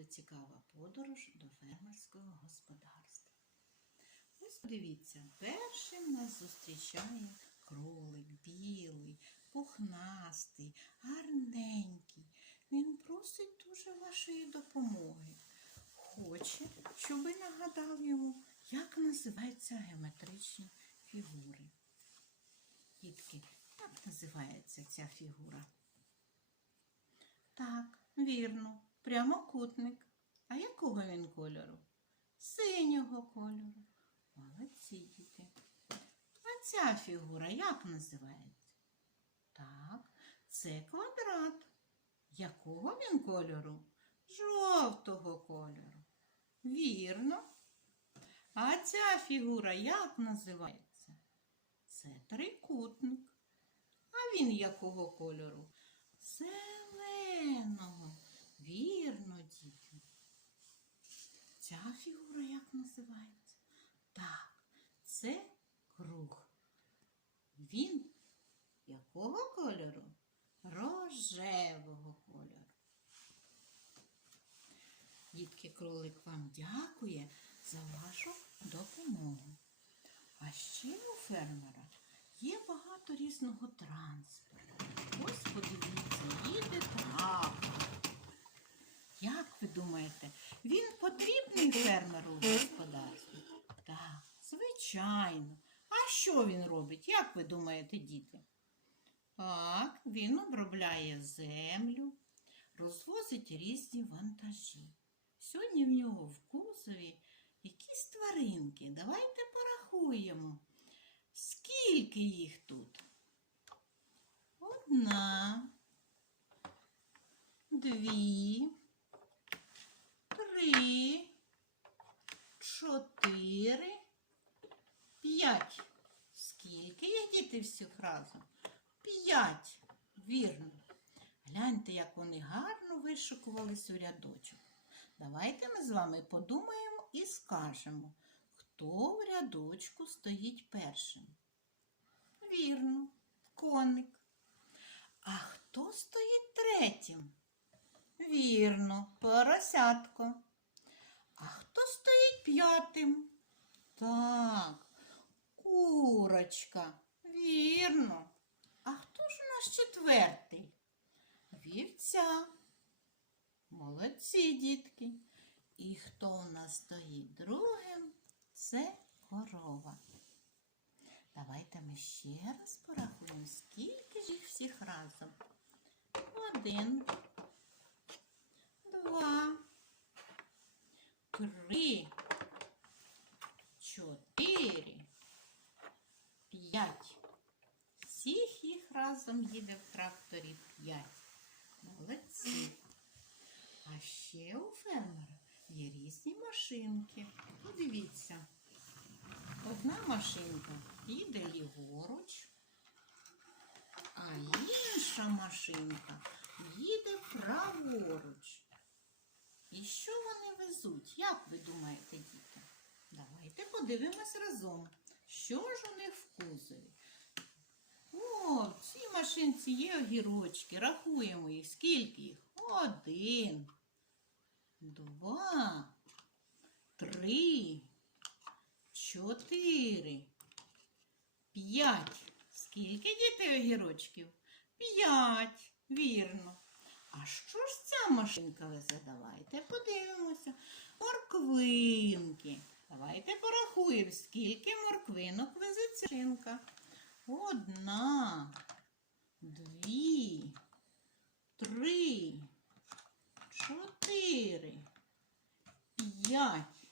буде цікава подорож до фермерського господарства. Ось подивіться, першим нас зустрічає кролик білий, пухнастий, гарненький. Він просить дуже вашої допомоги. Хоче, щоб ви нагадали йому, як називаються геометричні фігури. Дітки, як називається ця фігура? Так, вірно, прямокутник. А якого він кольору? Синього кольору. Молодці діти. А ця фігура як називається? Так, це квадрат. Якого він кольору? Жовтого кольору. Вірно. А ця фігура як називається? Це трикутник. А він якого кольору? Зеленого. Вірно, діти. Ця фігура як називається? Так, це круг. Він якого кольору? Рожевого кольору. Дітки, кролик вам дякує за вашу допомогу. А ще у фермера є багато різного транспорту. Ось подивіться, їде трактор. Як ви він потрібний фермеру в господарстві? Так, звичайно. А що він робить? Як ви думаєте, діти? Так, він обробляє землю, розвозить різні вантажі. Сьогодні в нього в кузові якісь тваринки. Давайте порахуємо. Скільки їх тут? Одна, дві, три, чотири, п'ять. Скільки їх діти всіх разом? П'ять. Вірно. Гляньте, як вони гарно вишикувались у рядочок. Давайте ми з вами подумаємо і скажемо, хто в рядочку стоїть першим. Вірно, коник. А хто стоїть третім? Вірно, поросятко. А хто стоїть п'ятим? Так, курочка. Вірно. А хто ж у нас четвертий? Вівця. Молодці, дітки. І хто у нас стоїть другим? Це корова. Давайте ми ще раз порахуємо, скільки ж їх всіх разом. Один, два, три, чотири, п'ять. Всіх їх разом їде в тракторі п'ять. Молодці. А ще у фермера є різні машинки. Подивіться. Одна машинка їде ліворуч, а інша машинка їде праворуч. І що вони везуть? Як ви думаєте, діти? Давайте подивимось разом, що ж у них в кузові. О, в цій машинці є огірочки. Рахуємо їх. Скільки їх? Один, два, три, чотири, п'ять. Скільки дітей огірочків? П'ять. Вірно. А що ж ця машинка везе? Давайте подивимося. Морквинки. Давайте порахуємо, скільки морквинок везе. Одна, дві, три, чотири, п'ять.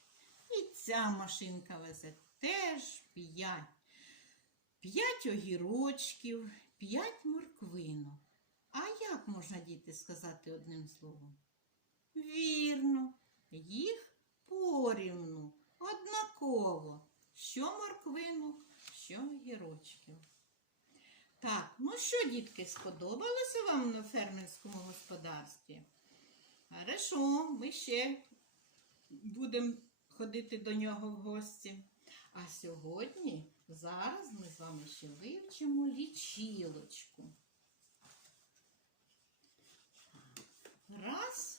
І ця машинка везе теж п'ять. П'ять огірочків, п'ять морквинок. А як можна діти сказати одним словом? Вірно, їх Що морквинок, що огірочків. Так, ну що, дітки, сподобалося вам на фермерському господарстві? Хорошо, ми ще будемо ходити до нього в гості. А сьогодні, зараз ми з вами ще вивчимо лічилочку. Раз,